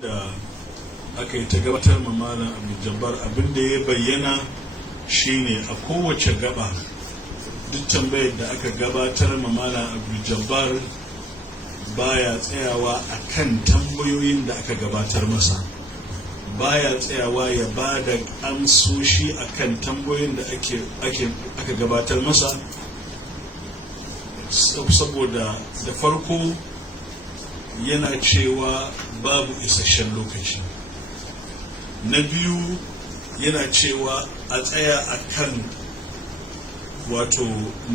da aka yi ta gabatar ma Malam Abdul Jabbar, abin da ya bayyana shine a kowace gaba duk tambayar da aka gabatar ma Malam Abdul Jabbar baya tsayawa akan tambayoyin da aka gabatar masa, baya tsayawa ya ba da amsoshi akan tambayoyin da aka gabatar masa, saboda da farko yana cewa babu isasshen lokaci, na biyu yana cewa a tsaya a kan wato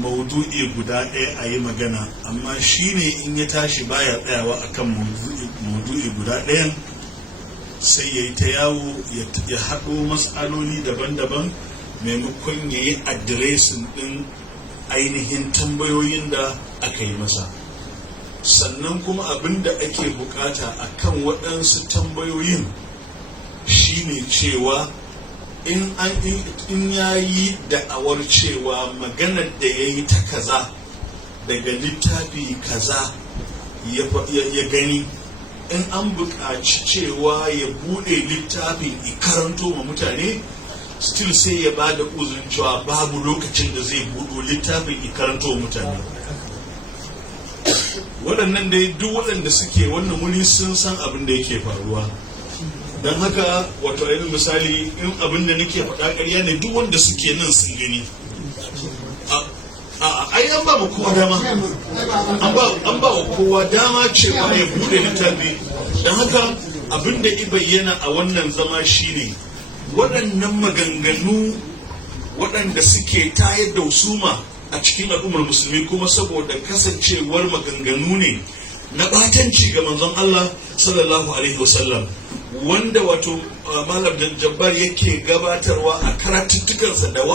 maudu'i guda ɗaya a yi magana, amma shi ne in ya tashi baya tsayawa a kan maudu'i guda ɗayan, sai ya yi ta yawo ya haɗo matsaloli daban-daban maimakon ya yi adiresin ɗin ainihin tambayoyin da aka yi masa. Sannan kuma abin da ake bukata a kan waɗansu tambayoyin shine cewa in ya yi da'awar cewa maganar da ya yi ta kaza daga littafi kaza ya gani, in an buƙaci cewa ya buɗe littafin karanto ma mutane, still sai ya ba da uzurin cewa babu lokacin da zai buɗo littafin karanto wa mutane. Waɗannan dai duk waɗanda suke wannan wuri sun san abin da yake faruwa, don haka wato ainihin misali in abin da nake faɗa ƙarya ne, duk wanda suke nan sun gani. Ai an ba wa kowa dama, an ba wa kowa dama cewa ya buɗe littafi. Don haka abin da ya bayyana a wannan zama shine waɗannan maganganu waɗanda suke tayar da husuma a cikin al'ummar musulmi, kuma saboda kasancewar maganganu ne na batanci ga manzon Allah sallallahu alaihi wasallam, wanda wato Malam Jabbar yake gabatarwa a karatuttukansa da